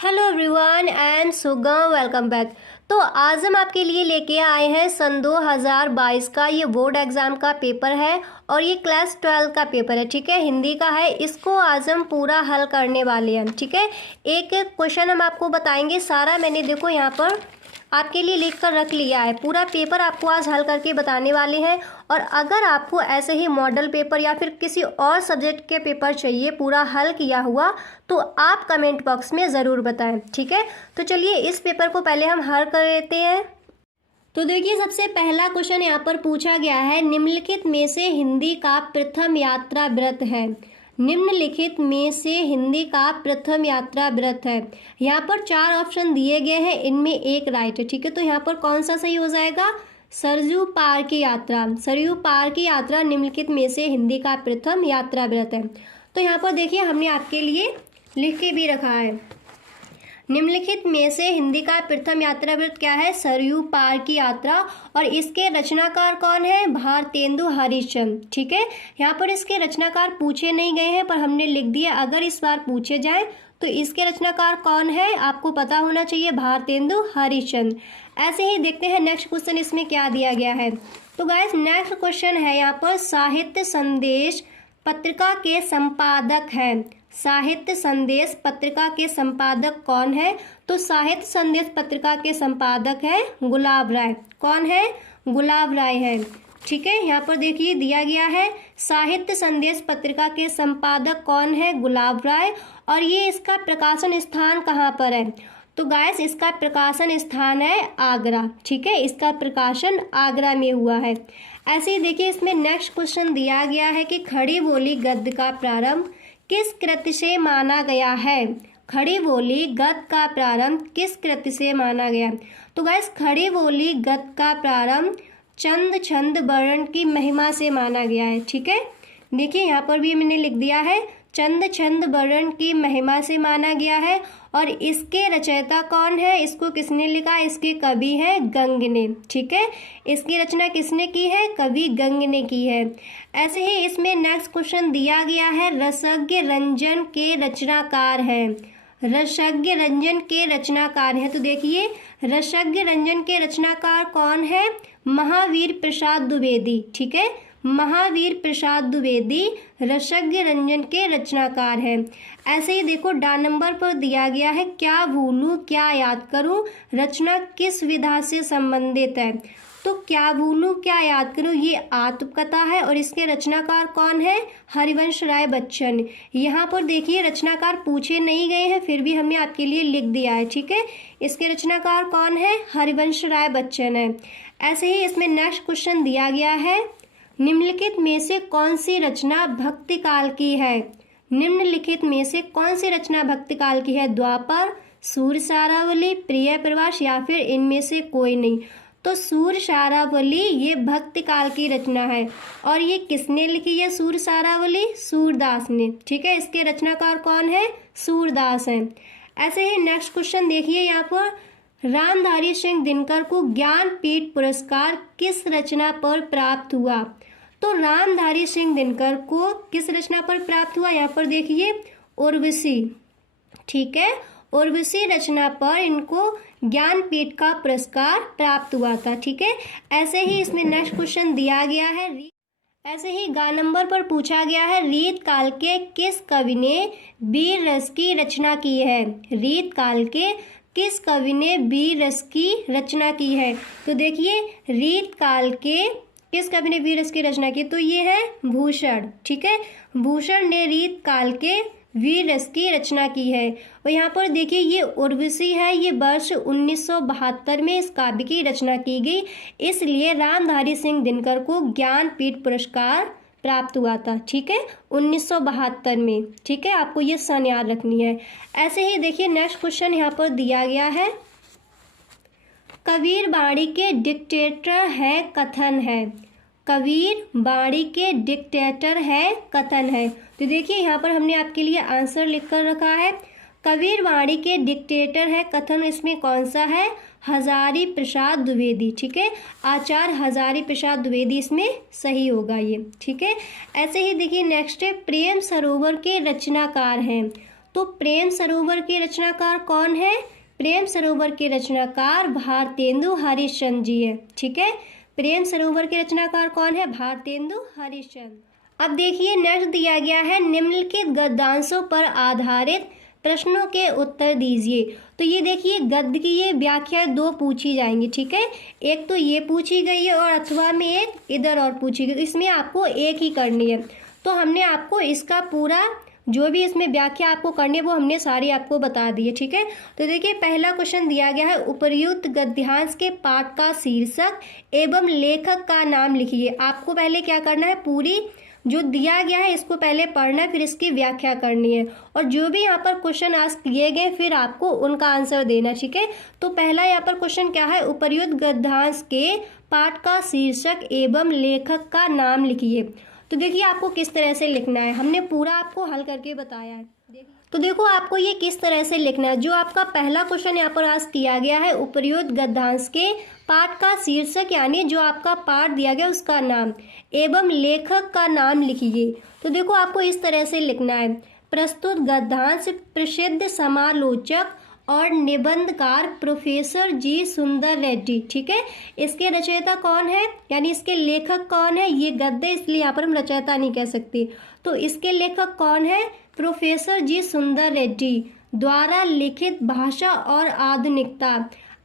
Hello everyone and सुगम welcome back. तो आज हम आपके लिए लेके आए हैं सन 2022 का ये बोर्ड एग्ज़ाम का पेपर है और ये क्लास 12 का पेपर है। ठीक है, हिंदी का है। इसको आज हम पूरा हल करने वाले हैं। ठीक है, एक एक क्वेश्चन हम आपको बताएंगे। सारा मैंने देखो यहाँ पर आपके लिए लिख कर रख लिया है। पूरा पेपर आपको आज हल करके बताने वाले हैं। और अगर आपको ऐसे ही मॉडल पेपर या फिर किसी और सब्जेक्ट के पेपर चाहिए पूरा हल किया हुआ, तो आप कमेंट बॉक्स में ज़रूर बताएं। ठीक है, तो चलिए इस पेपर को पहले हम हल कर लेते हैं। तो देखिए, सबसे पहला क्वेश्चन यहाँ पर पूछा गया है, निम्नलिखित में से हिंदी का प्रथम यात्रा व्रत है। निम्नलिखित में से हिंदी का प्रथम यात्रा व्रत है। यहाँ पर 4 ऑप्शन दिए गए हैं, इनमें एक राइट है। ठीक है, तो यहाँ पर कौन सा सही हो जाएगा? सरयू पार की यात्रा। सरयू पार की यात्रा निम्नलिखित में से हिंदी का प्रथम यात्रा व्रत है। तो यहाँ पर देखिए, हमने आपके लिए लिख के भी रखा है, निम्नलिखित में से हिंदी का प्रथम यात्रा व्रत क्या है? सरयू पार की यात्रा। और इसके रचनाकार कौन है? भारतेंदु हरिश्चंद्र। ठीक है, यहाँ पर इसके रचनाकार पूछे नहीं गए हैं पर हमने लिख दिया। अगर इस बार पूछे जाए तो इसके रचनाकार कौन है आपको पता होना चाहिए, भारतेंदु हरिश्चंद्र। ऐसे ही देखते हैं नेक्स्ट क्वेश्चन इसमें क्या दिया गया है। तो गाइस, नेक्स्ट क्वेश्चन है यहाँ पर, साहित्य संदेश पत्रिका के संपादक हैं। साहित्य संदेश पत्रिका के संपादक कौन है? तो साहित्य संदेश पत्रिका के संपादक है गुलाब राय। कौन है? गुलाब राय है। ठीक है, यहाँ पर देखिए दिया गया है, साहित्य संदेश पत्रिका के संपादक कौन है? गुलाब राय। और ये इसका प्रकाशन स्थान कहाँ पर है? तो गाइस, इसका प्रकाशन स्थान है आगरा। ठीक है, इसका प्रकाशन आगरा में हुआ है। ऐसे ही देखिए, इसमें नेक्स्ट क्वेश्चन दिया गया है कि खड़ी बोली गद्य का प्रारंभ किस कृति से माना गया है? खड़ी बोली गद्य का प्रारंभ किस कृति से माना गया? तो गाइस, खड़ी बोली गद्य का प्रारंभ चंद छंद वर्ण की महिमा से माना गया है। ठीक है, देखिए यहाँ पर भी मैंने लिख दिया है, चंद छंद वर्ण की महिमा से माना गया है। और इसके रचयिता कौन है? इसको किसने लिखा? इसके कवि है गंग ने। ठीक है, इसकी रचना किसने की है? कवि गंग ने की है। ऐसे ही इसमें नेक्स्ट क्वेश्चन दिया गया है, रसज्ञ रंजन के रचनाकार हैं। रसज्ञ रंजन के रचनाकार हैं। तो देखिए, रसज्ञ रंजन के रचनाकार कौन है? महावीर प्रसाद द्विवेदी। ठीक है, महावीर प्रसाद द्विवेदी रसज्ञ रंजन के रचनाकार हैं। ऐसे ही देखो, डा नंबर पर दिया गया है, क्या भूलूं क्या याद करूं रचना किस विधा से संबंधित है? तो क्या भूलूं क्या याद करूं ये आत्मकथा है और इसके रचनाकार कौन है? हरिवंश राय बच्चन। यहाँ पर देखिए, रचनाकार पूछे नहीं गए हैं फिर भी हमने आपके लिए लिख दिया है। ठीक है, इसके रचनाकार कौन है? हरिवंश राय बच्चन है। ऐसे ही इसमें नेक्स्ट क्वेश्चन दिया गया है, निम्नलिखित में से कौन सी रचना भक्ति काल की है? निम्नलिखित में से कौन सी रचना भक्ति काल की है? द्वापर, सूर्य सारावली, प्रिय प्रवास या फिर इनमें से कोई नहीं? तो सूर्य सारावली ये भक्ति काल की रचना है। और ये किसने लिखी है सूर्य सारावली? सूरदास ने। ठीक है, इसके रचनाकार कौन है? सूरदास हैं। ऐसे ही नेक्स्ट क्वेश्चन देखिए, यहाँ पर रामधारी सिंह दिनकर को ज्ञानपीठ पुरस्कार किस रचना पर प्राप्त हुआ? तो रामधारी सिंह दिनकर को किस रचना पर प्राप्त हुआ? यहाँ पर देखिए, उर्वशी। ठीक है, उर्वशी रचना पर इनको ज्ञानपीठ का पुरस्कार प्राप्त हुआ था। ठीक है, ऐसे ही इसमें नेक्स्ट क्वेश्चन दिया गया है, ऐसे ही गा नंबर पर पूछा गया है, रीत काल के किस कवि ने वीर रस की रचना की है? रीत काल के किस कवि ने वीर रस की रचना की है? तो देखिए, रीत काल के किस कवि ने वीर रस की रचना की? तो ये है भूषण। ठीक है, भूषण ने रीत काल के वीर रस की रचना की है। और यहाँ पर देखिए, ये उर्वशी है, ये वर्ष 1972 में इस काव्य की रचना की गई, इसलिए रामधारी सिंह दिनकर को ज्ञानपीठ पुरस्कार प्राप्त हुआ था। ठीक है, 1972 में। ठीक है, आपको ये सन याद रखनी है। ऐसे ही देखिए, नेक्स्ट क्वेश्चन यहाँ पर दिया गया है, कबीर बाड़ी के डिक्टेटर है कथन है। कबीर बाड़ी के डिक्टेटर है कथन है। तो देखिए, यहाँ पर हमने आपके लिए आंसर लिख कर रखा है, कबीर बाड़ी के डिक्टेटर है कथन इसमें कौन सा है? हजारी प्रसाद द्विवेदी। ठीक है, आचार्य हजारी प्रसाद द्विवेदी इसमें सही होगा ये। ठीक है, ऐसे ही देखिए नेक्स्ट है, प्रेम सरोवर के रचनाकार हैं। तो प्रेम सरोवर के रचनाकार कौन है? प्रेम सरोवर के रचनाकार भारतेंदु हरिश्चंद्र जी है। ठीक है, प्रेम सरोवर के रचनाकार कौन है? भारतेंदु हरिश्चंद्र। अब देखिए नेक्स्ट दिया गया है निम्नलिखित गद्यांशों पर आधारित प्रश्नों के उत्तर दीजिए। तो ये देखिए गद्य की ये व्याख्या दो पूछी जाएंगी। ठीक है, एक तो ये पूछी गई है और अथवा में एक इधर और पूछी गई, इसमें आपको एक ही करनी है। तो हमने आपको इसका पूरा जो भी इसमें व्याख्या आपको करनी है वो हमने सारी आपको बता दी है। ठीक है, तो देखिए पहला क्वेश्चन दिया गया है उपर्युक्त गद्यांश के पाठ का शीर्षक एवं लेखक का नाम लिखिए। आपको पहले क्या करना है, पूरी जो दिया गया है इसको पहले पढ़ना है, फिर इसकी व्याख्या करनी है और जो भी यहाँ पर क्वेश्चन आस्क किए गए फिर आपको उनका आंसर देना। ठीक है, तो पहला यहाँ पर क्वेश्चन क्या है, उपर्युक्त गद्यांश के पाठ का शीर्षक एवं लेखक का नाम लिखिए। तो देखिए आपको किस तरह से लिखना है, हमने पूरा आपको हल करके बताया है। तो देखो आपको ये किस तरह से लिखना है। जो आपका पहला क्वेश्चन यहाँ पर आज किया गया है उपर्युक्त गद्यांश के पाठ का शीर्षक यानी जो आपका पाठ दिया गया उसका नाम एवं लेखक का नाम लिखिए। तो देखो आपको इस तरह से लिखना है, प्रस्तुत गद्यांश प्रसिद्ध समालोचक और निबंधकार प्रोफेसर जी सुंदर रेड्डी। ठीक है, इसके रचयिता कौन है यानी इसके लेखक कौन है, ये गद्य इसलिए यहाँ पर हम रचयिता नहीं कह सकते। तो इसके लेखक कौन है, प्रोफेसर जी सुंदर रेड्डी द्वारा लिखित भाषा और आधुनिकता।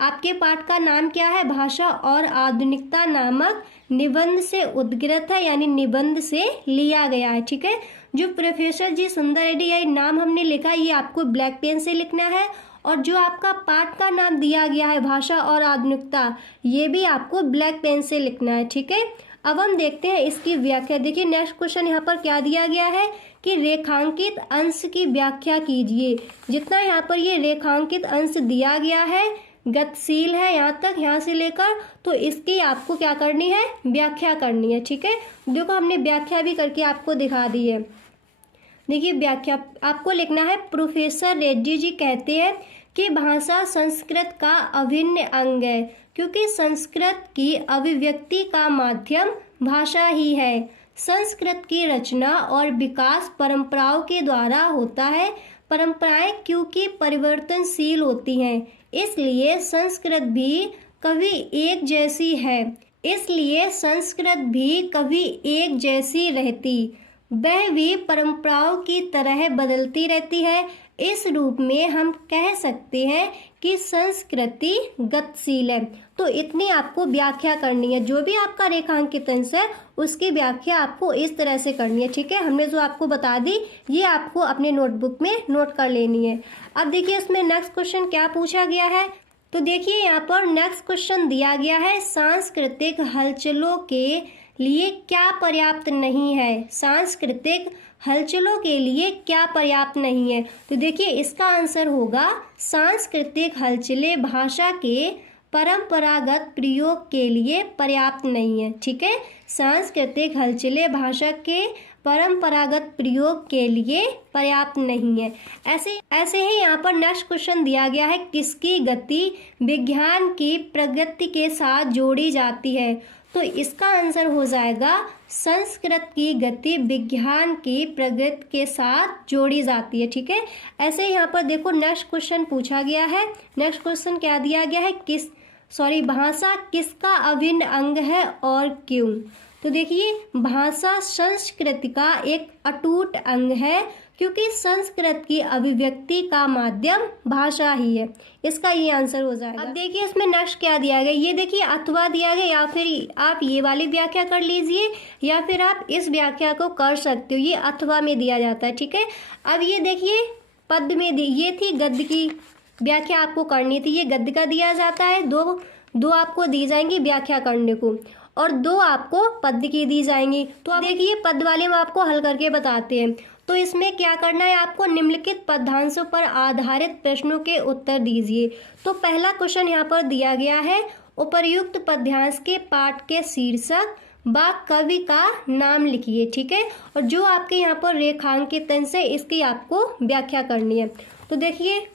आपके पाठ का नाम क्या है, भाषा और आधुनिकता नामक निबंध से उद्गृत है यानी निबंध से लिया गया है। ठीक है, जो प्रोफेसर जी सुंदर रेड्डी ये नाम हमने लिखा ये आपको ब्लैक पेन से लिखना है और जो आपका पाठ का नाम दिया गया है भाषा और आधुनिकता ये भी आपको ब्लैक पेन से लिखना है। ठीक है, अब हम देखते हैं इसकी व्याख्या। देखिए नेक्स्ट क्वेश्चन यहाँ पर क्या दिया गया है कि रेखांकित अंश की व्याख्या कीजिए। जितना यहाँ पर ये रेखांकित अंश दिया गया है गतिशील है यहाँ तक, यहाँ से लेकर, तो इसकी आपको क्या करनी है, व्याख्या करनी है। ठीक है, देखो हमने व्याख्या भी करके आपको दिखा दी है। देखिए व्याख्या आपको लिखना है, प्रोफेसर रेड्डी जी कहते हैं कि भाषा संस्कृत का अभिन्न अंग है क्योंकि संस्कृत की अभिव्यक्ति का माध्यम भाषा ही है। संस्कृत की रचना और विकास परंपराओं के द्वारा होता है। परंपराएं क्योंकि परिवर्तनशील होती हैं इसलिए संस्कृत भी कभी एक जैसी है, इसलिए संस्कृत भी कभी एक जैसी रहती, वह भी परंपराओं की तरह बदलती रहती है। इस रूप में हम कह सकते हैं कि संस्कृति गतिशील है। तो इतनी आपको व्याख्या करनी है, जो भी आपका रेखांकित अंश है उसकी व्याख्या आपको इस तरह से करनी है। ठीक है, हमने जो आपको बता दी ये आपको अपने नोटबुक में नोट कर लेनी है। अब देखिए इसमें नेक्स्ट क्वेश्चन क्या पूछा गया है। तो देखिए यहाँ पर नेक्स्ट क्वेश्चन दिया गया है, सांस्कृतिक हलचलों के लिए क्या पर्याप्त नहीं है। सांस्कृतिक हलचलों के लिए क्या पर्याप्त नहीं है। तो देखिए इसका आंसर होगा सांस्कृतिक हलचलें भाषा के परंपरागत प्रयोग के लिए पर्याप्त नहीं है। ठीक है, सांस्कृतिक हलचलें भाषा के परंपरागत प्रयोग के लिए पर्याप्त नहीं है। ऐसे ही यहाँ पर नेक्स्ट क्वेश्चन दिया गया है, किसकी गति विज्ञान की प्रगति के साथ जोड़ी जाती है। तो इसका आंसर हो जाएगा संस्कृत की गति विज्ञान की प्रगति के साथ जोड़ी जाती है। ठीक है, ऐसे यहाँ पर देखो नेक्स्ट क्वेश्चन पूछा गया है। नेक्स्ट क्वेश्चन क्या दिया गया है, भाषा किसका अभिन्न अंग है और क्यों। तो देखिए भाषा संस्कृति का एक अटूट अंग है क्योंकि संस्कृत की अभिव्यक्ति का माध्यम भाषा ही है। इसका ये आंसर हो जाएगा। अब देखिए इसमें नेक्स्ट क्या दिया गया, ये देखिए अथवा दिया गया, या फिर आप ये वाली व्याख्या कर लीजिए या फिर आप इस व्याख्या को कर सकते हो, ये अथवा में दिया जाता है। ठीक है, अब ये देखिए पद में ये थी गद्य की व्याख्या आपको करनी थी, ये गद्य का दिया जाता है, दो आपको दी जाएंगी व्याख्या करने को और दो आपको पद की दी जाएंगी। तो अब देखिए पद वाले में आपको हल करके बताते हैं। तो इसमें क्या करना है, आपको निम्नलिखित पदांशों पर आधारित प्रश्नों के उत्तर दीजिए। तो पहला क्वेश्चन यहाँ पर दिया गया है, उपर्युक्त पद्यांश के पाठ के शीर्षक व कवि का नाम लिखिए। ठीक है, और जो आपके यहाँ पर रेखांकित अंश है इसकी आपको व्याख्या करनी है। तो देखिए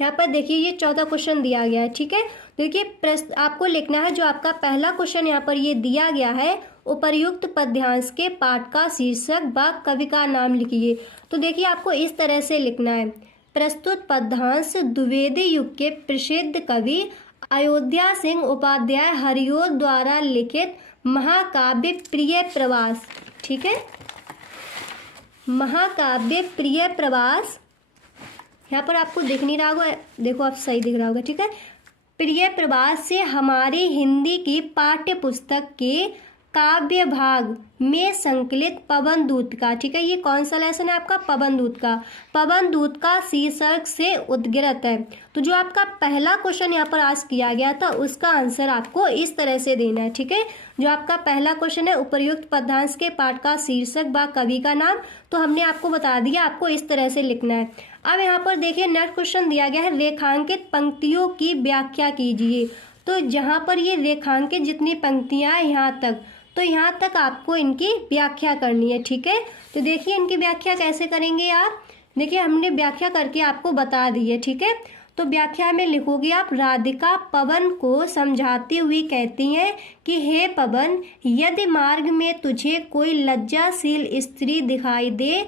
यहाँ पर देखिए ये चौथा क्वेश्चन दिया गया है। ठीक है, देखिए आपको लिखना है, जो आपका पहला क्वेश्चन यहाँ पर ये दिया गया है उपर्युक्त पद्यांश के पाठ का शीर्षक व कवि का नाम लिखिए। तो देखिए आपको इस तरह से लिखना है। प्रस्तुत पद्यांश द्विवेदी युग के प्रसिद्ध कवि अयोध्या सिंह उपाध्याय हरिओं द्वारा लिखित महाकाव्य प्रिय प्रवास। ठीक है, महाकाव्य प्रिय प्रवास, यहाँ पर आपको दिख नहीं रहा होगा, देखो आप सही दिख रहा होगा। ठीक है, प्रिय प्रवास से हमारी हिंदी की पाठ्य पुस्तक के काव्य भाग में संकलित पवन दूत का, ठीक है, ये कौन सा लेसन है आपका, पवन दूत का, पवन दूत का शीर्षक से उद्गृत है। तो जो आपका पहला क्वेश्चन यहाँ पर आज किया गया था उसका आंसर आपको इस तरह से देना है। ठीक है, जो आपका पहला क्वेश्चन है उपर्युक्त पद्यांश के पाठ का शीर्षक व कवि का नाम, तो हमने आपको बता दिया, आपको इस तरह से लिखना है। अब यहाँ पर देखिए नेक्स्ट क्वेश्चन दिया गया है, रेखांकित पंक्तियों की व्याख्या कीजिए। तो जहाँ पर ये रेखांकित जितनी पंक्तियाँ हैं यहाँ तक, तो यहाँ तक आपको इनकी व्याख्या करनी है। ठीक है, तो देखिए इनकी व्याख्या कैसे करेंगे आप, देखिए हमने व्याख्या करके आपको बता दी है। ठीक है, तो व्याख्या में लिखोगे आप, राधिका पवन को समझाती हुई कहती हैं कि हे पवन, यदि मार्ग में तुझे कोई लज्जाशील स्त्री दिखाई दे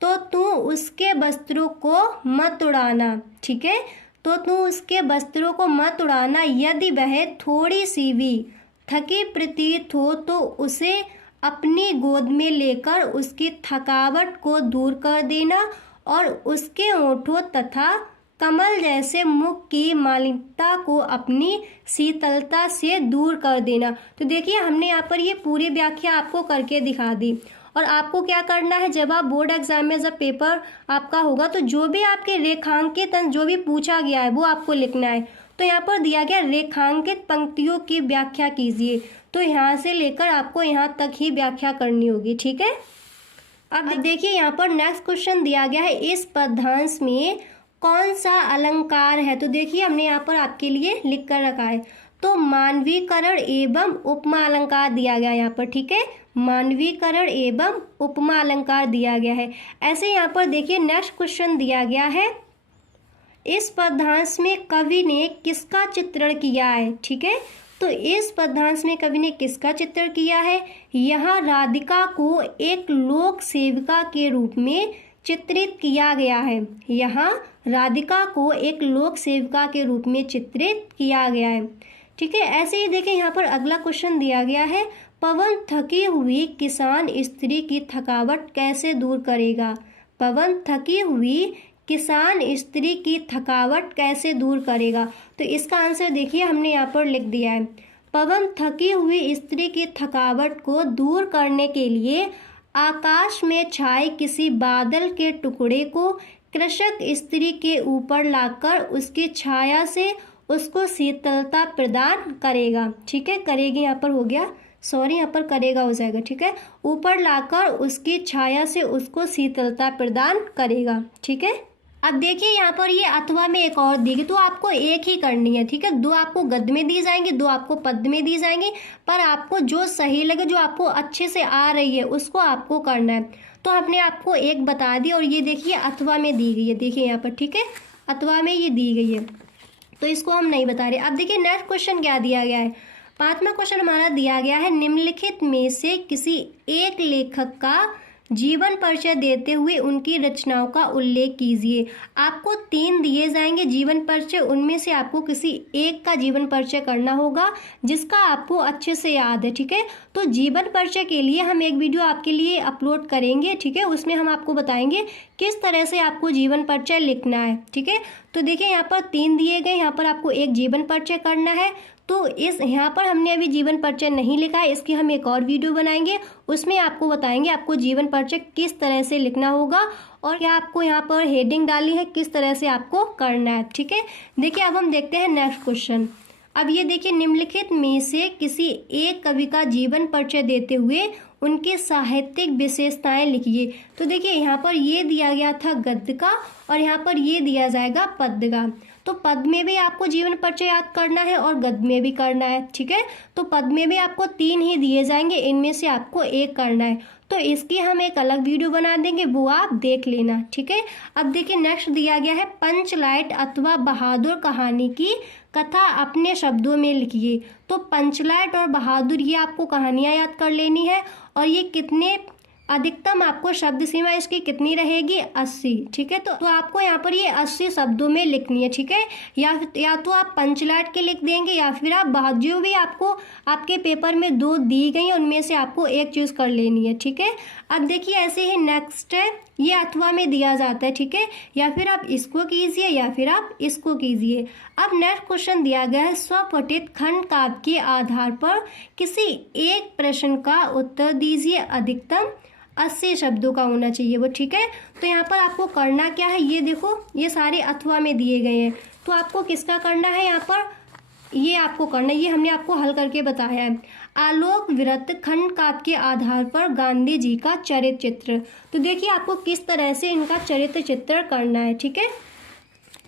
तो तू उसके वस्त्रों को मत उड़ाना। ठीक है, तो तू उसके वस्त्रों को मत उड़ाना। यदि वह थोड़ी सी भी थकी प्रतीत हो तो उसे अपनी गोद में लेकर उसकी थकावट को दूर कर देना और उसके ओठों तथा कमल जैसे मुख की मालिन्यता को अपनी शीतलता से दूर कर देना। तो देखिए हमने यहाँ पर ये पूरी व्याख्या आपको करके दिखा दी। और आपको क्या करना है, जब आप बोर्ड एग्जाम में जब पेपर आपका होगा तो जो भी आपके रेखांकित जो भी पूछा गया है वो आपको लिखना है। तो यहाँ पर दिया गया रेखांकित पंक्तियों की व्याख्या कीजिए, तो यहाँ से लेकर आपको यहाँ तक ही व्याख्या करनी होगी। ठीक है, अब देखिए यहाँ पर नेक्स्ट क्वेश्चन दिया गया है, इस पद्यांश में कौन सा अलंकार है। तो देखिए हमने यहाँ पर आपके लिए लिख कर रखा है, तो मानवीकरण एवं उपमा अलंकार दिया गया यहाँ पर। ठीक है, मानवीकरण एवं उपमा अलंकार दिया गया है। ऐसे यहाँ पर देखिए नेक्स्ट क्वेश्चन दिया गया है, इस पद्यांश में कवि ने किसका चित्रण किया है। ठीक है, तो इस पद्यांश में कवि ने किसका चित्रण किया है, यहाँ राधिका को एक लोक सेविका के रूप में चित्रित किया गया है। यहाँ राधिका को एक लोक सेविका के रूप में चित्रित किया गया है। ठीक है, ऐसे ही देखें यहाँ पर अगला क्वेश्चन दिया गया है, पवन थकी हुई किसान स्त्री की थकावट कैसे दूर करेगा। पवन थकी हुई किसान स्त्री की थकावट कैसे दूर करेगा। तो इसका आंसर देखिए हमने यहाँ पर लिख दिया है, पवन थकी हुई स्त्री की थकावट को दूर करने के लिए आकाश में छाए किसी बादल के टुकड़े को कृषक स्त्री के ऊपर लाकर उसकी छाया से उसको शीतलता प्रदान करेगा। ठीक है, करेगी यहाँ पर हो गया, सॉरी यहाँ पर करेगा हो जाएगा। ठीक है, ऊपर लाकर उसकी छाया से उसको शीतलता प्रदान करेगा। ठीक है, अब देखिए यहाँ पर ये अथवा में एक और दी गई, तो आपको एक ही करनी है। ठीक है, दो आपको गद्य में दी जाएंगी, दो आपको पद्य में दी जाएंगी, पर आपको जो सही लगे, जो आपको अच्छे से आ रही है उसको आपको करना है। तो हमने आपको एक बता दी और ये देखिए अथवा में दी गई है, देखिए यहाँ पर। ठीक है, अथवा में ये दी गई है, तो इसको हम नहीं बता रहे। अब देखिए नेक्स्ट क्वेश्चन क्या दिया गया है, पांचवा क्वेश्चन हमारा दिया गया है, निम्नलिखित में से किसी एक लेखक का जीवन परिचय देते हुए उनकी रचनाओं का उल्लेख कीजिए। आपको 3 दिए जाएंगे जीवन परिचय, उनमें से आपको किसी एक का जीवन परिचय करना होगा जिसका आपको अच्छे से याद है। ठीक है, तो जीवन परिचय के लिए हम एक वीडियो आपके लिए अपलोड करेंगे। ठीक है, उसमें हम आपको बताएंगे किस तरह से आपको जीवन परिचय लिखना है। ठीक है, तो देखिए यहाँ पर 3 दिए गए, यहाँ पर आपको एक जीवन परिचय करना है। तो इस यहाँ पर हमने अभी जीवन परिचय नहीं लिखा है, इसकी हम एक और वीडियो बनाएंगे, उसमें आपको बताएंगे आपको जीवन परिचय किस तरह से लिखना होगा और क्या आपको यहाँ पर हेडिंग डाली है, किस तरह से आपको करना है। ठीक है, देखिए अब हम देखते हैं नेक्स्ट क्वेश्चन। अब ये देखिए, निम्नलिखित में से किसी एक कवि का जीवन परिचय देते हुए उनकी साहित्यिक विशेषताएं लिखिए। तो देखिए यहाँ पर ये दिया गया था गद्य का और यहाँ पर ये दिया जाएगा पद्य का। तो पद में भी आपको जीवन परिचय याद करना है और गद्य में भी करना है। ठीक है, तो पद में भी आपको 3 ही दिए जाएंगे, इनमें से आपको एक करना है। तो इसकी हम एक अलग वीडियो बना देंगे, वो आप देख लेना, ठीक है। अब देखिए नेक्स्ट दिया गया है पंचलाइट अथवा बहादुर कहानी की कथा अपने शब्दों में लिखिए। तो पंचलाइट और बहादुर ये आपको कहानियाँ याद कर लेनी है और ये कितने अधिकतम आपको शब्द सीमा इसकी कितनी रहेगी 80, ठीक है। तो आपको यहाँ पर ये 80 शब्दों में लिखनी है, ठीक है। या तो आप पंचलाट के लिख देंगे या फिर आप जो भी आपको आपके पेपर में 2 दी गई हैं उनमें से आपको एक चूज़ कर लेनी है, ठीक है। अब देखिए ऐसे ही नेक्स्ट है, ये अथवा में दिया जाता है, ठीक है। या फिर आप इसको कीजिए या फिर आप इसको कीजिए। अब नेक्स्ट क्वेश्चन दिया गया है स्वपठित खंड काव्य के आधार पर किसी एक प्रश्न का उत्तर दीजिए, अधिकतम 80 शब्दों का होना चाहिए वो, ठीक है। तो यहाँ पर आपको करना क्या है, ये देखो ये सारे अथवा में दिए गए हैं, तो आपको किसका करना है यहाँ पर, ये आपको करना है, ये हमने आपको हल करके बताया है। आलोक विरत खंड काव्य के आधार पर गांधी जी का चरित्र चित्र। तो देखिए आपको किस तरह से इनका चरित्र चित्र करना है, ठीक है।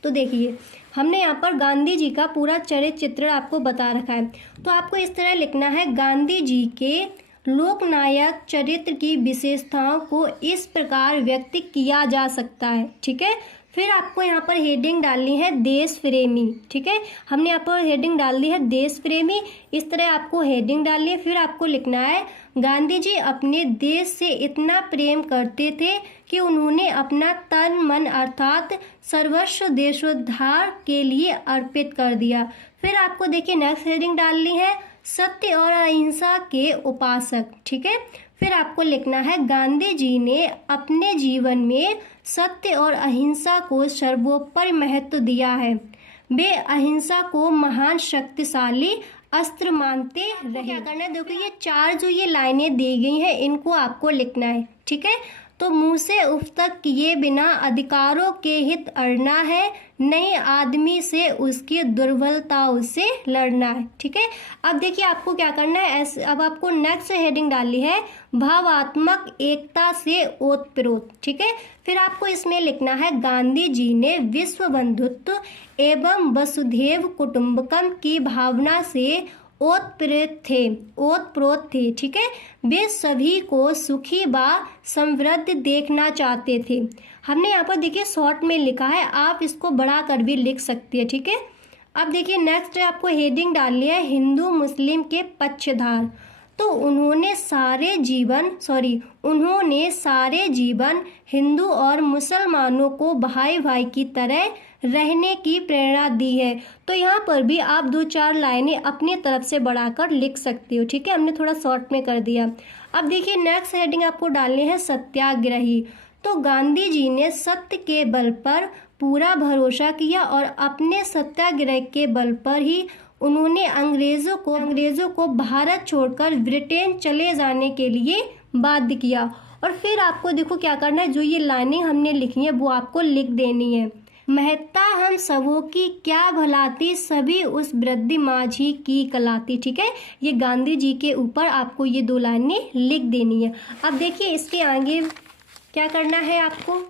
तो देखिए हमने यहाँ पर गांधी जी का पूरा चरित्र चित्र आपको बता रखा है। तो आपको इस तरह लिखना है, गांधी जी के लोकनायक चरित्र की विशेषताओं को इस प्रकार व्यक्त किया जा सकता है, ठीक है। फिर आपको यहाँ पर हेडिंग डालनी है देश प्रेमी, ठीक है। हमने यहाँ पर हेडिंग डाल दी है देश प्रेमी, इस तरह आपको हेडिंग डालनी है। फिर आपको लिखना है गांधी जी अपने देश से इतना प्रेम करते थे कि उन्होंने अपना तन मन अर्थात सर्वस्व देशोद्धार के लिए अर्पित कर दिया। फिर आपको देखिए नेक्स्ट हेडिंग डालनी है सत्य और अहिंसा के उपासक, ठीक है। फिर आपको लिखना है गांधी जी ने अपने जीवन में सत्य और अहिंसा को सर्वोपरि महत्व दिया है, वे अहिंसा को महान शक्तिशाली अस्त्र मानते रहे। क्या करना है, देखो ये 4 जो ये लाइनें दी गई हैं इनको आपको लिखना है, ठीक है। तो मुँह से उफ तक किए बिना अधिकारों के हित अड़ना है, नहीं आदमी से उसकी दुर्बलताओं से लड़ना है, ठीक है। अब देखिए आपको क्या करना है, अब आपको नेक्स्ट हेडिंग डालनी है भावात्मक एकता से ओतप्रोत, ठीक है। फिर आपको इसमें लिखना है गांधी जी ने विश्व बंधुत्व एवं वसुधैव कुटुंबकम की भावना से ओतप्रोत थे, ठीक है। वे सभी को सुखी व समृद्ध देखना चाहते थे। हमने यहाँ पर देखिए शॉर्ट में लिखा है, आप इसको बढ़ा कर भी लिख सकती है, ठीक है। अब देखिए नेक्स्ट आपको हेडिंग डालनी है हिंदू मुस्लिम के पक्षधार। तो उन्होंने सारे जीवन हिंदू और मुसलमानों को भाई भाई की तरह रहने की प्रेरणा दी है। तो यहाँ पर भी आप 2-4 लाइनें अपनी तरफ से बढ़ाकर लिख सकते हो, ठीक है। हमने थोड़ा शॉर्ट में कर दिया। अब देखिए नेक्स्ट हेडिंग आपको डालनी है सत्याग्रही। तो गांधी जी ने सत्य के बल पर पूरा भरोसा किया और अपने सत्याग्रह के बल पर ही उन्होंने अंग्रेज़ों को भारत छोड़कर ब्रिटेन चले जाने के लिए बाध्य किया। और फिर आपको देखो क्या करना है, जो ये लाइनें हमने लिखी है वो आपको लिख देनी है। महत्ता हम सबों की क्या भलाती, सभी उस वृद्धि माझी की कलाती, ठीक है। ये गांधी जी के ऊपर आपको ये 2 लाइनें लिख देनी है। अब देखिए इसके आगे क्या करना है आपको।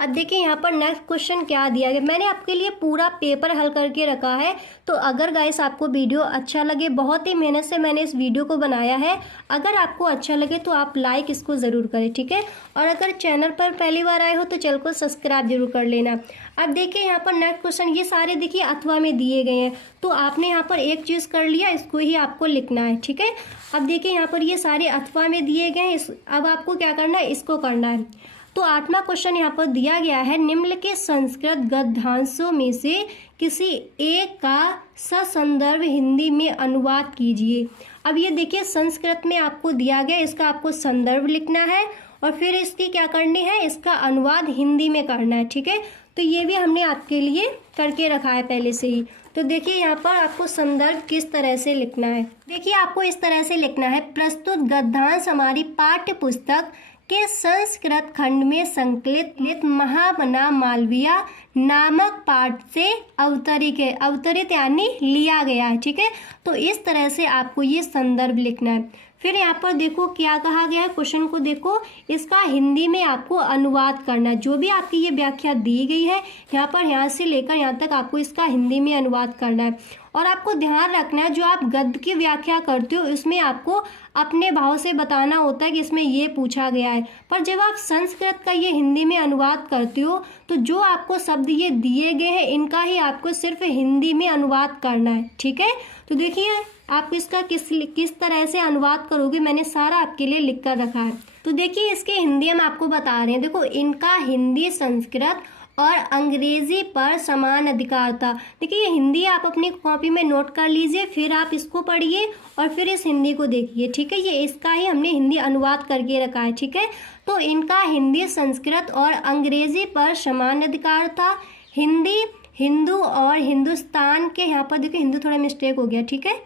अब देखिए यहाँ पर नेक्स्ट क्वेश्चन क्या दिया गया, मैंने आपके लिए पूरा पेपर हल करके रखा है। तो अगर गाइस आपको वीडियो अच्छा लगे, बहुत ही मेहनत से मैंने इस वीडियो को बनाया है, अगर आपको अच्छा लगे तो आप लाइक इसको ज़रूर करें, ठीक है। और अगर चैनल पर पहली बार आए हो तो चैनल को सब्सक्राइब जरूर कर लेना। अब देखिए यहाँ पर नेक्स्ट क्वेश्चन, ये सारे देखिए अथवा में दिए गए हैं, तो आपने यहाँ पर एक चीज़ कर लिया, इसको ही आपको लिखना है, ठीक है। अब देखिए यहाँ पर ये सारे अथवा में दिए गए हैं, अब आपको क्या करना है, इसको करना है। तो 8वां क्वेश्चन यहाँ पर दिया गया है निम्न के संस्कृत गद्यांशों में से किसी एक का ससंदर्भ हिंदी में अनुवाद कीजिए। अब ये देखिए संस्कृत में आपको दिया गया, इसका आपको संदर्भ लिखना है और फिर इसकी क्या करनी है, इसका अनुवाद हिंदी में करना है, ठीक है। तो ये भी हमने आपके लिए करके रखा है पहले से ही। तो देखिए यहाँ पर आपको संदर्भ किस तरह से लिखना है, देखिए आपको इस तरह से लिखना है, प्रस्तुत गद्यांश हमारी पाठ्य पुस्तक के संस्कृत खंड में संकलित महामना मालविया नामक पाठ से अवतरित यानी लिया गया है, ठीक है। तो इस तरह से आपको ये संदर्भ लिखना है। फिर यहाँ पर देखो क्या कहा गया है, क्वेश्चन को देखो, इसका हिंदी में आपको अनुवाद करना है। जो भी आपकी ये व्याख्या दी गई है यहाँ से लेकर यहाँ तक आपको इसका हिंदी में अनुवाद करना है। और आपको ध्यान रखना है जो आप गद्य की व्याख्या करते हो इसमें आपको अपने भाव से बताना होता है कि इसमें ये पूछा गया है। पर जब आप संस्कृत का ये हिंदी में अनुवाद करते हो तो जो आपको शब्द ये दिए गए हैं इनका ही आपको सिर्फ हिंदी में अनुवाद करना है, ठीक है। तो देखिए आप इसका किस तरह से अनुवाद करोगे, मैंने सारा आपके लिए लिख कर रखा है। तो देखिए इसके हिंदी हम आपको बता रहे हैं। देखो इनका हिंदी, संस्कृत और अंग्रेजी पर समान अधिकार था। देखिए ये हिंदी आप अपनी कॉपी में नोट कर लीजिए, फिर आप इसको पढ़िए और फिर इस हिंदी को देखिए, ठीक है। ये इसका ही हमने हिंदी अनुवाद करके रखा है, ठीक है। तो इनका हिंदी, संस्कृत और अंग्रेजी पर समान अधिकार था। हिंदी, हिंदू और हिंदुस्तान के, यहाँ पर देखिए हिंदू थोड़ा मिस्टेक हो गया, ठीक है,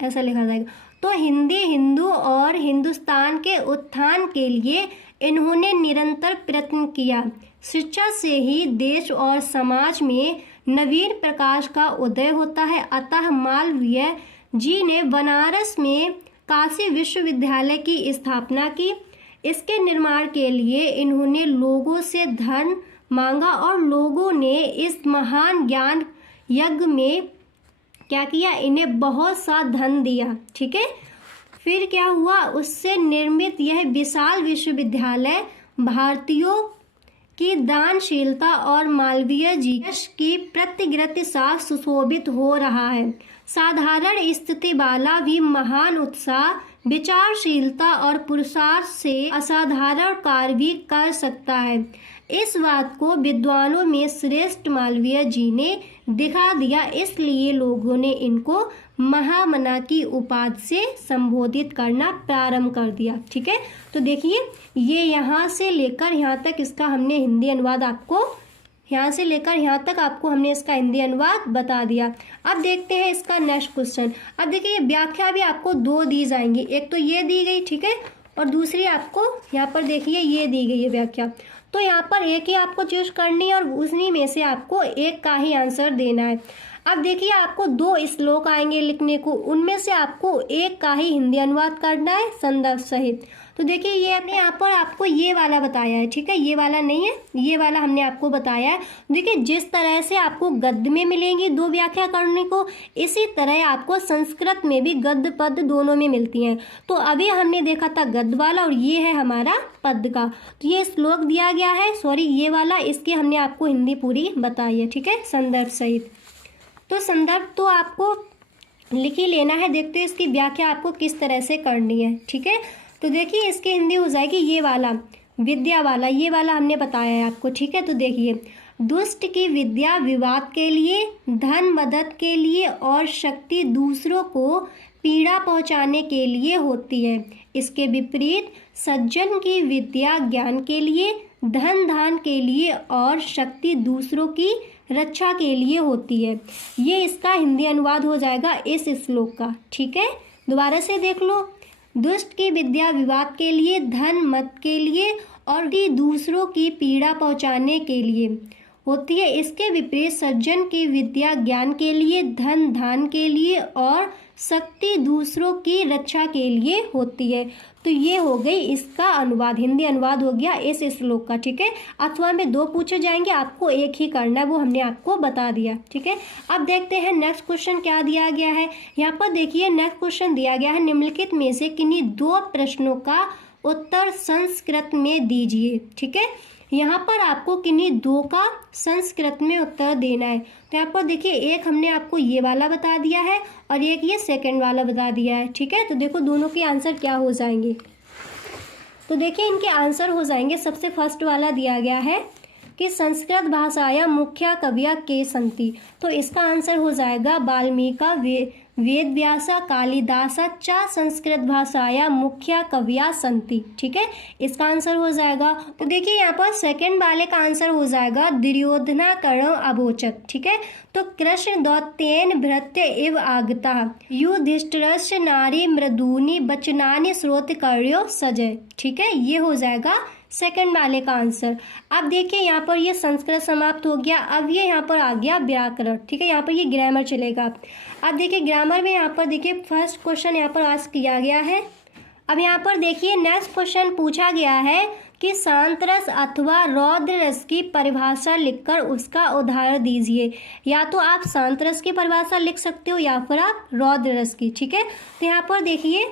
ऐसा लिखा जाएगा। तो हिंदी, हिंदू और हिंदुस्तान के उत्थान के लिए इन्होंने निरंतर प्रयत्न किया। शिक्षा से ही देश और समाज में नवीन प्रकाश का उदय होता है। अतः मालवीय जी ने बनारस में काशी विश्वविद्यालय की स्थापना की। इसके निर्माण के लिए इन्होंने लोगों से धन मांगा और लोगों ने इस महान ज्ञान यज्ञ में क्या किया, इन्हें बहुत सा धन दिया, ठीक है। फिर क्या हुआ, उससे निर्मित यह विशाल विश्वविद्यालय भारतीयों की दानशीलता और मालवीय जी की प्रतिकृति साथ सुशोभित हो रहा है। साधारण स्थिति वाला भी महान उत्साह, विचारशीलता और पुरुषार्थ से असाधारण कार्य भी कर सकता है। इस बात को विद्वानों में श्रेष्ठ मालवीय जी ने दिखा दिया, इसलिए लोगों ने इनको महामना की उपाधि से संबोधित करना प्रारंभ कर दिया, ठीक है। तो देखिए ये यहाँ से लेकर यहाँ तक इसका हमने हिंदी अनुवाद आपको, यहाँ से लेकर यहाँ तक आपको हमने इसका हिंदी अनुवाद बता दिया। अब देखते हैं इसका नेक्स्ट क्वेश्चन। अब देखिए व्याख्या भी आपको दो दी जाएंगी, एक तो ये दी गई, ठीक है, और दूसरी आपको यहाँ पर देखिए ये दी गई है व्याख्या। तो यहाँ पर एक ही आपको चूज करनी है और उन्हीं में से आपको एक का ही आंसर देना है। अब देखिए आपको दो श्लोक आएंगे लिखने को, उनमें से आपको एक का ही हिंदी अनुवाद करना है संदर्भ सहित। तो देखिए ये हमने यहाँ पर आपको ये वाला बताया है, ठीक है, ये वाला नहीं है, ये वाला हमने आपको बताया है। देखिए जिस तरह से आपको गद्य में मिलेंगी दो व्याख्या करने को, इसी तरह आपको संस्कृत में भी गद्य पद दोनों में मिलती हैं। तो अभी हमने देखा था गद्य वाला और ये है हमारा पद का। तो ये श्लोक दिया गया है, सॉरी ये वाला, इसकी हमने आपको हिंदी पूरी बताई है, ठीक है, संदर्भ सहित। तो संदर्भ तो आपको लिख ही लेना है, देखते हैं इसकी व्याख्या आपको किस तरह से करनी है, ठीक है। तो देखिए इसकी हिंदी हो जाएगी ये वाला, विद्या वाला, ये वाला हमने बताया है आपको, ठीक है। तो देखिए दुष्ट की विद्या विवाद के लिए, धन मदद के लिए और शक्ति दूसरों को पीड़ा पहुंचाने के लिए होती है। इसके विपरीत सज्जन की विद्या ज्ञान के लिए, धन दान के लिए और शक्ति दूसरों की रक्षा के लिए होती है। ये इसका हिंदी अनुवाद हो जाएगा इस श्लोक का, ठीक है। दोबारा से देख लो, दुष्ट की विद्या विवाद के लिए, धन मत के लिए और दूसरों की पीड़ा पहुंचाने के लिए होती है। इसके विपरीत सज्जन की विद्या ज्ञान के लिए, धन दान के लिए और शक्ति दूसरों की रक्षा के लिए होती है। तो ये हो गई इसका अनुवाद, हिंदी अनुवाद हो गया इस श्लोक का, ठीक है। अथवा में दो पूछे जाएंगे, आपको एक ही करना है, वो हमने आपको बता दिया, ठीक है। अब देखते हैं नेक्स्ट क्वेश्चन क्या दिया गया है। यहाँ पर देखिए नेक्स्ट क्वेश्चन दिया गया है, निम्नलिखित में से किन्हीं दो प्रश्नों का उत्तर संस्कृत में दीजिए, ठीक है। यहाँ पर आपको किन्हीं दो का संस्कृत में उत्तर देना है। तो यहाँ पर देखिए एक हमने आपको ये वाला बता दिया है और एक ये सेकंड वाला बता दिया है, ठीक है। तो देखो दोनों के आंसर क्या हो जाएंगे। तो देखिए इनके आंसर हो जाएंगे, सबसे फर्स्ट वाला दिया गया है कि संस्कृत भाषाया मुख्य कविया के संति। तो इसका आंसर हो जाएगा वाल्मीकि वेद व्यासा कालिदासा च संस्कृत भाषाया मुख्य कविया संति, ठीक है, इसका आंसर हो जाएगा। तो देखिए यहाँ पर सेकंड वाले का आंसर हो जाएगा दुर्योधना कर्ण अभोचत, ठीक है। तो कृष्ण दौत्येन भृत्य इव आगता युधिष्ठिरस्य नारी मृदूनि वचनानि श्रोत कर्यो सजय, ठीक है, ये हो जाएगा सेकंड वाले का आंसर। अब देखिए यहाँ पर ये संस्कृत समाप्त हो गया, अब ये यहाँ पर आ गया व्याकरण, ठीक है, यहाँ पर ये ग्रामर चलेगा। अब देखिए ग्रामर में यहाँ पर देखिए फर्स्ट क्वेश्चन यहाँ पर आस्क किया गया है। अब यहाँ पर देखिए नेक्स्ट क्वेश्चन पूछा गया है कि शांत रस अथवा रौद्र रस की परिभाषा लिखकर उसका उदाहरण दीजिए। या तो आप शांत रस की परिभाषा लिख सकते हो या फिर आप रौद्र रस की। ठीक है, तो यहाँ पर देखिए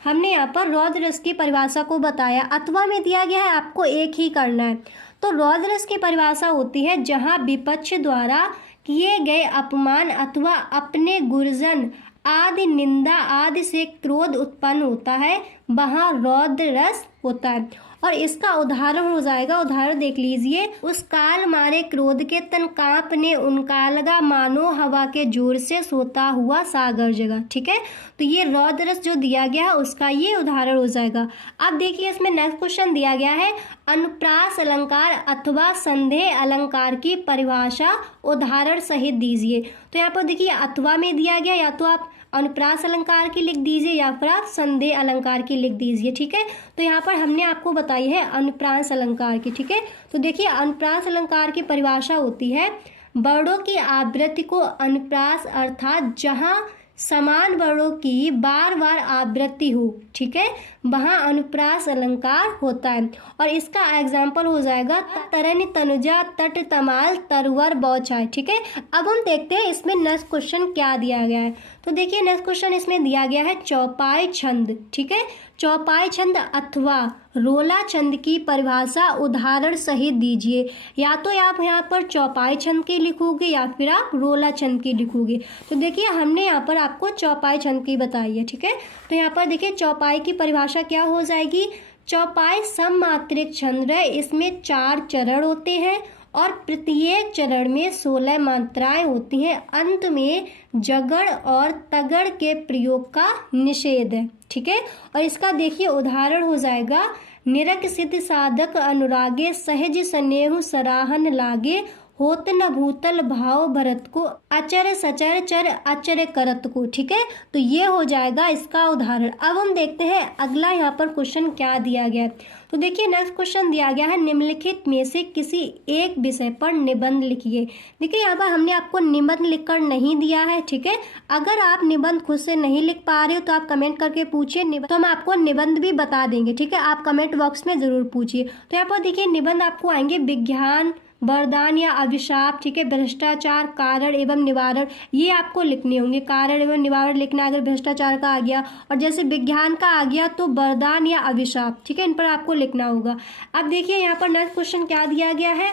हमने यहाँ पर रौद्र रस की परिभाषा को बताया, अथवा में दिया गया है, आपको एक ही करना है। तो रौद्र रस की परिभाषा होती है जहाँ विपक्ष द्वारा किए गए अपमान अथवा अपने गुर्जन आदि निंदा आदि से क्रोध उत्पन्न होता है, वहाँ रौद्र रस होता है। और इसका उदाहरण हो जाएगा, उदाहरण देख लीजिए। उस काल मारे क्रोध के तन कांपने उनका लगा, मानो हवा के जोर से सोता हुआ सागर जगा। ठीक है, तो ये रौद्र रस जो दिया गया है उसका ये उदाहरण हो जाएगा। अब देखिए इसमें नेक्स्ट क्वेश्चन दिया गया है, अनुप्रास अलंकार अथवा संदेह अलंकार की परिभाषा उदाहरण सहित दीजिए। तो यहाँ पर देखिए अथवा में दिया गया, या तो आप अनुप्रास अलंकार की लिख दीजिए या फिर आप संदेह अलंकार की लिख दीजिए। ठीक है, तो यहाँ पर हमने आपको बताई है अनुप्रास अलंकार की। ठीक है, तो देखिए अनुप्रास अलंकार की परिभाषा होती है, वर्णों की आवृत्ति को अनुप्रास अर्थात जहाँ समान वर्णों की बार बार आवृत्ति हो, ठीक है, वहाँ अनुप्रास अलंकार होता है। और इसका एग्जाम्पल हो जाएगा तरन तनुजा तट तमाल तरवर बौछाय। ठीक है, अब हम देखते हैं इसमें नेक्स्ट क्वेश्चन क्या दिया गया है। तो देखिए नेक्स्ट क्वेश्चन इसमें दिया गया है चौपाई छंद। ठीक है, चौपाई छंद अथवा रोला छंद की परिभाषा उदाहरण सहित दीजिए। या तो आप यहाँ पर चौपाई छंद की लिखोगे या फिर आप रोला छंद की लिखोगे। तो देखिए हमने यहाँ पर आपको चौपाई छंद की बताई है। ठीक है, तो यहाँ पर देखिए चौपाई की परिभाषा क्या हो जाएगी, चौपाई सममात्रिक छंद है, इसमें 4 चरण होते हैं और प्रत्येक चरण में 16 मात्राएं होती हैं। अंत में जगड़ और तगड़ के प्रयोग का निषेध है। ठीक है, और इसका देखिए उदाहरण हो जाएगा, निरक सिद्ध साधक अनुरागे सहज स्नेह सराहन लागे, होत न भूतल भाव भरत को अचर सचर चर अचर करत को। ठीक है, तो ये हो जाएगा इसका उदाहरण। अब हम देखते हैं अगला यहाँ पर क्वेश्चन क्या दिया गया है। तो देखिए नेक्स्ट क्वेश्चन दिया गया है, निम्नलिखित में से किसी एक विषय पर निबंध लिखिए। देखिए यहाँ पर हमने आपको निबंध लिखकर नहीं दिया है। ठीक है, अगर आप निबंध खुद से नहीं लिख पा रहे हो तो आप कमेंट करके पूछिए, तो हम आपको निबंध भी बता देंगे। ठीक है, आप कमेंट बॉक्स में जरूर पूछिए। तो यहाँ पर देखिए निबंध आपको आएंगे विज्ञान, वरदान या अभिशाप, ठीक है, भ्रष्टाचार, कारण एवं निवारण, ये आपको लिखने होंगे। कारण एवं निवारण लिखना अगर भ्रष्टाचार का आ गया, और जैसे विज्ञान का आ गया तो वरदान या अभिशाप। ठीक है, इन पर आपको लिखना होगा। अब देखिए यहाँ पर नेक्स्ट क्वेश्चन क्या दिया गया है।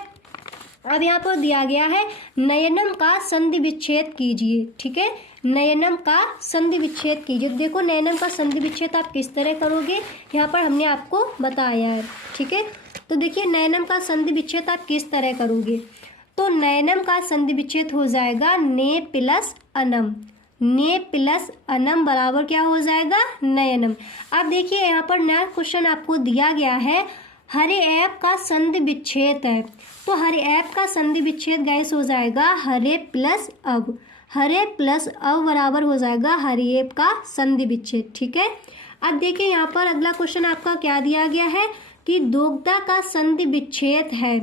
अब यहाँ पर दिया गया है नयनम का संधि विच्छेद कीजिए। ठीक है, नयनम का संधि विच्छेद कीजिए। देखो नयनम का संधि विच्छेद आप किस तरह करोगे, यहाँ पर हमने आपको बताया है। ठीक है, तो देखिए नयनम का संधि विच्छेद आप किस तरह करोगे। तो नयनम का संधि विच्छेद हो जाएगा ने प्लस अनम, ने प्लस अनम बराबर क्या हो जाएगा, नयनम। अब देखिए यहाँ पर नेक्स्ट क्वेश्चन आपको दिया गया है, हरे ऐप का संधि विच्छेद है। तो हरे ऐप का संधि विच्छेद गैस हो जाएगा हरे प्लस अब, हरे प्लस अब बराबर हो जाएगा हरे ऐप का संधि विच्छेद। ठीक है, अब देखिए यहाँ पर अगला क्वेश्चन आपका क्या दिया गया है कि दोगदा का संधि विच्छेद है।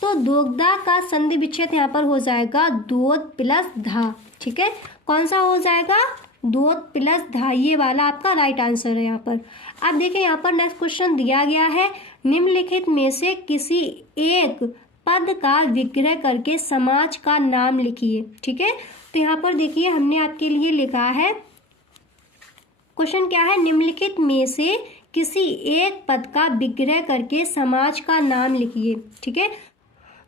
तो दोगदा का संधि विच्छेद यहाँ पर हो जाएगा दोद प्लस धा। ठीक है, कौन सा हो जाएगा, दोद प्लस धा, ये वाला आपका राइट आंसर है यहाँ पर। अब देखिए यहाँ पर नेक्स्ट क्वेश्चन दिया गया है, निम्नलिखित में से किसी एक पद का विग्रह करके समाज का नाम लिखिए। ठीक है, तो यहाँ पर देखिए हमने आपके लिए लिखा है, क्वेश्चन क्या है, निम्नलिखित में से किसी एक पद का विग्रह करके समाज का नाम लिखिए। ठीक है,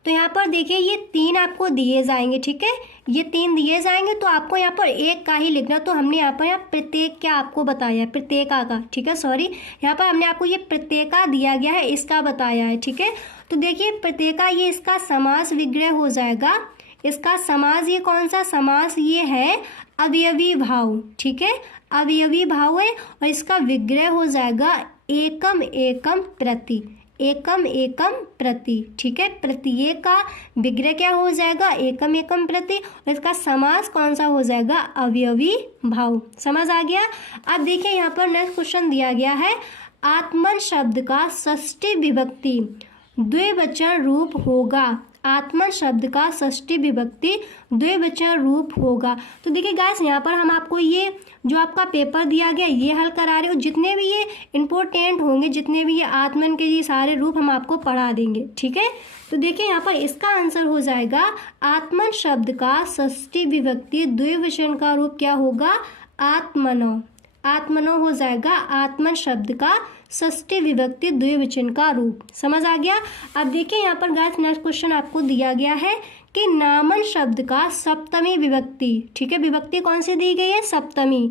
तो यहाँ पर देखिए ये 3 आपको दिए जाएंगे। ठीक है, ये 3 दिए जाएंगे तो आपको यहाँ पर एक का ही लिखना। तो हमने यहाँ पर प्रत्येक क्या आपको बताया है, प्रत्येका का। ठीक है, सॉरी, यहाँ पर हमने आपको ये प्रत्येका दिया गया है, इसका बताया है। ठीक है, तो देखिए प्रत्येका ये इसका समास विग्रह हो जाएगा। इसका समास ये कौन सा समास, ये है अवयवी भाव। ठीक है, अवयवी भाव है, और इसका विग्रह हो जाएगा एकम एकम प्रति, एकम एकम प्रति। ठीक है, प्रत्येक का विग्रह क्या हो जाएगा, एकम एकम प्रति, और इसका समास कौन सा हो जाएगा, अवयवी भाव। समझ आ गया। अब देखिए यहाँ पर नेक्स्ट क्वेश्चन दिया गया है, आत्मन शब्द का षष्ठी विभक्ति द्विवचन रूप होगा आत्मन शब्द का षष्ठी विभक्ति द्विवचन रूप होगा। तो देखिए गाइस, यहाँ पर हम आपको ये जो आपका पेपर दिया गया ये हल करा रहे हो। जितने भी ये इंपॉर्टेंट होंगे, जितने भी ये आत्मन के ये सारे रूप हम आपको पढ़ा देंगे, ठीक है। तो देखिए यहाँ पर इसका आंसर हो जाएगा आत्मन शब्द का षष्ठी विभक्ति द्विवचन का रूप क्या होगा, आत्मनो। आत्मनो हो जाएगा आत्मन शब्द का षष्ठी विभक्ति द्विवचन का रूप। समझ आ गया। अब देखिए यहाँ पर गाइस नेक्स्ट क्वेश्चन आपको दिया गया है कि नामन शब्द का सप्तमी विभक्ति, ठीक है, विभक्ति कौन सी दी गई है, सप्तमी।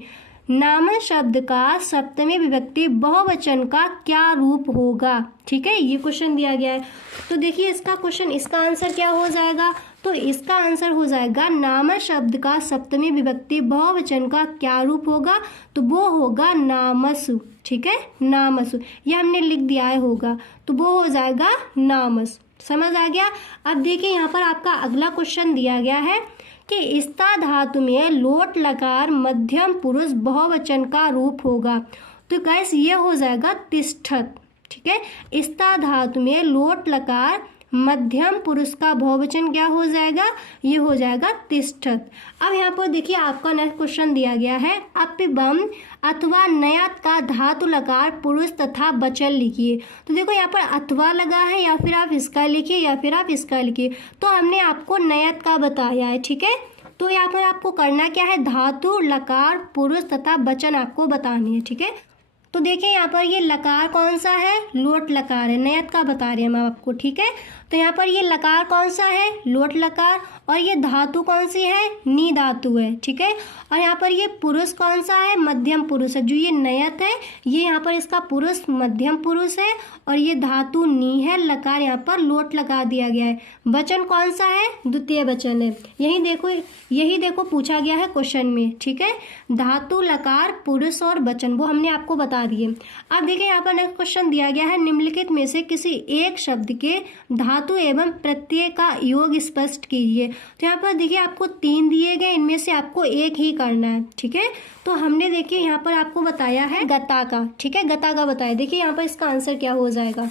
नामन शब्द का सप्तमी विभक्ति बहुवचन का क्या रूप होगा, ठीक है, ये क्वेश्चन दिया गया है। तो देखिए इसका क्वेश्चन, इसका आंसर क्या हो जाएगा, तो इसका आंसर हो जाएगा नामन शब्द का सप्तमी विभक्ति बहुवचन का क्या रूप होगा, तो वो होगा नामसु, ठीक है, नामसु। ये हमने लिख दिया है होगा, तो वो हो जाएगा नामस। समझ आ गया। अब देखिए यहाँ पर आपका अगला क्वेश्चन दिया गया है कि स्था धातु में लोट लकार मध्यम पुरुष बहुवचन का रूप होगा। तो गाइस ये हो जाएगा तिष्ठत, ठीक है। स्था धातु में लोट लकार मध्यम पुरुष का बहुवचन क्या हो जाएगा, ये हो जाएगा तिष्ठत। अब यहाँ पर देखिए आपका नेक्स्ट क्वेश्चन दिया गया है अपिबम अथवा नयत का धातु लकार पुरुष तथा वचन लिखिए। तो देखो यहाँ पर अथवा लगा है, या फिर आप इसका लिखिए या फिर आप इसका लिखिए। तो हमने आपको नयत का बताया है, ठीक है। तो यहाँ पर आपको करना क्या है, धातु लकार पुरुष तथा वचन आपको बतानी है, ठीक है। तो देखिए यहाँ पर ये लकार कौन सा है, लोट लकार है, नयत का बता रहे हैं हम आपको, ठीक है। तो यहाँ पर ये लकार कौन सा है, लोट लकार, और ये धातु कौन सी है, नी धातु है, ठीक है। और यहाँ पर ये पुरुष कौन सा है, मध्यम पुरुष है। जो ये नयत है ये यहाँ पर इसका पुरुष मध्यम पुरुष है, और ये धातु नी है, लकार यहाँ पर लोट लगा दिया गया है। वचन कौन सा है, द्वितीय वचन है। यही देखो पूछा गया है क्वेश्चन में, ठीक है। धातु लकार पुरुष और वचन वो हमने आपको बता दिए। अब देखिए यहाँ पर नेक्स्ट क्वेश्चन दिया गया है निम्नलिखित में से किसी एक शब्द के धातु एवं प्रत्यय का योग स्पष्ट कीजिए। तो यहाँ पर देखिए आपको 3 दिए गए, इनमें से आपको एक ही करना है, ठीक है। तो हमने देखिए यहाँ पर आपको बताया है गता का, ठीक है, गता का बताया। देखिए यहाँ पर इसका आंसर क्या हो जाएगा,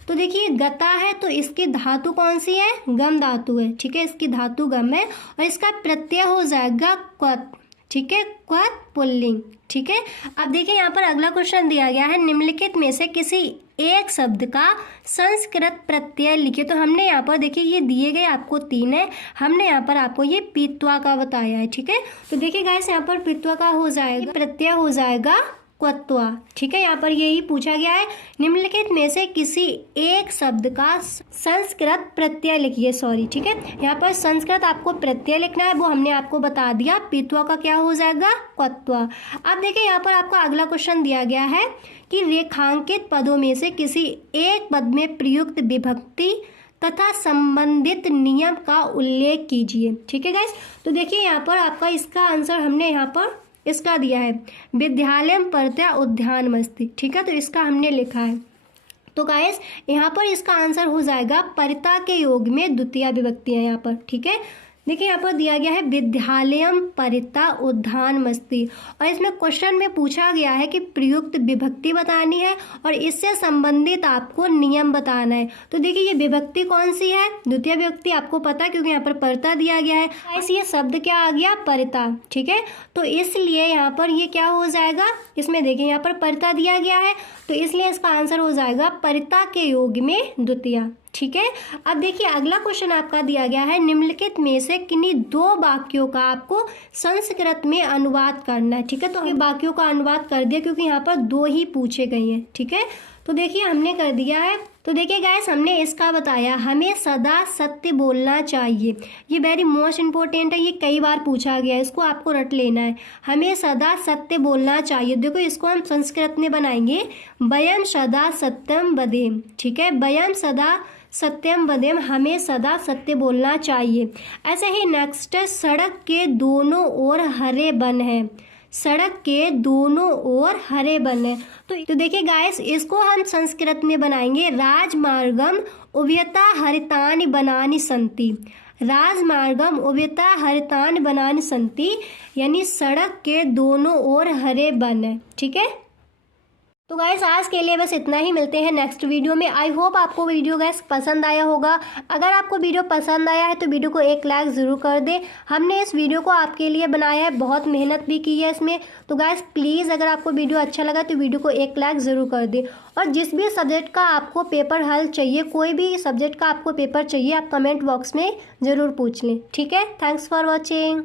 तो देखिए गता है तो इसकी धातु कौन सी है, गम धातु है, ठीक है, इसकी धातु गम है, और इसका प्रत्यय हो जाएगा क्वत, ठीक है, क्वत पुल्लिंग, ठीक है। अब देखिए यहाँ पर अगला क्वेश्चन दिया गया है निम्नलिखित में से किसी एक शब्द का संस्कृत प्रत्यय लिखिए। तो हमने यहाँ पर देखिए ये दिए गए आपको 3 है, हमने यहाँ पर आपको ये पीत्वा का बताया है, ठीक है। तो देखिए गाइस यहाँ पर पीत्वा का हो जाएगा, प्रत्यय हो जाएगा क्वत्वा, ठीक है। यहाँ पर यही पूछा गया है निम्नलिखित में से किसी एक शब्द का संस्कृत प्रत्यय लिखिए, सॉरी, ठीक है। यहाँ पर संस्कृत आपको प्रत्यय लिखना है, वो हमने आपको बता दिया, पीत्वा का क्या हो जाएगा, क्वत्वा। अब देखिए यहाँ पर आपका अगला क्वेश्चन दिया गया है कि रेखांकित पदों में से किसी एक पद में प्रयुक्त विभक्ति तथा संबंधित नियम का उल्लेख कीजिए, ठीक है गाइस। तो देखिए यहाँ पर आपका इसका आंसर हमने यहाँ पर इसका दिया है विद्यालय परतया उद्यान मस्ती, ठीक है। तो इसका हमने लिखा है, तो गाइस यहाँ पर इसका आंसर हो जाएगा परिता के योग में द्वितीय विभक्ति है यहाँ पर, ठीक है। देखिए यहाँ पर दिया गया है विद्यालयम परिता उद्यान मस्ती, और इसमें क्वेश्चन में पूछा गया है कि प्रयुक्त विभक्ति बतानी है और इससे संबंधित आपको नियम बताना है। तो देखिए ये विभक्ति कौन सी है, द्वितीय विभक्ति आपको पता है क्योंकि यहाँ पर परिता दिया गया है। ऐसे ये शब्द क्या आ गया, परिता, ठीक है। तो इसलिए यहाँ पर ये क्या हो जाएगा, इसमें देखिए यहाँ पर परिता दिया गया है, तो इसलिए इसका आंसर हो जाएगा परिता के योग में द्वितीय, ठीक है। अब देखिए अगला क्वेश्चन आपका दिया गया है निम्नलिखित में से किन्हीं 2 वाक्यों का आपको संस्कृत में अनुवाद करना है, ठीक है। तो ये वाक्यों का अनुवाद कर दिया क्योंकि यहाँ पर 2 ही पूछे गए हैं, ठीक है। तो देखिए हमने कर दिया है। तो देखिए गाइस हमने इसका बताया हमें सदा सत्य बोलना चाहिए, ये वेरी मोस्ट इम्पोर्टेंट है, ये कई बार पूछा गया है, इसको आपको रट लेना है, हमें सदा सत्य बोलना चाहिए। देखो इसको हम संस्कृत में बनाएंगे वयम सदा सत्यम वदेम, ठीक है, वयम सदा सत्यम वदेम, हमें सदा सत्य बोलना चाहिए। ऐसे ही नेक्स्ट है सड़क के दोनों ओर हरे वन है, सड़क के दोनों ओर हरे वन है। तो देखिए गाइस इसको हम संस्कृत में बनाएंगे राजमार्गम उभयता हरितानि वनानि सन्ति, राजमार्गम उभयता हरितानि वनानि सन्ति, यानी सड़क के दोनों ओर हरे वन है, ठीक है। तो गाइस आज के लिए बस इतना ही, मिलते हैं नेक्स्ट वीडियो में। आई होप आपको वीडियो गाइस पसंद आया होगा। अगर आपको वीडियो पसंद आया है तो वीडियो को एक लाइक ज़रूर कर दे। हमने इस वीडियो को आपके लिए बनाया है, बहुत मेहनत भी की है इसमें। तो गाइस प्लीज़ अगर आपको वीडियो अच्छा लगा तो वीडियो को एक लाइक ज़रूर कर दे। और जिस भी सब्जेक्ट का आपको पेपर हल चाहिए, कोई भी सब्जेक्ट का आपको पेपर चाहिए, आप कमेंट बॉक्स में ज़रूर पूछ लें, ठीक है। Thanks for watching.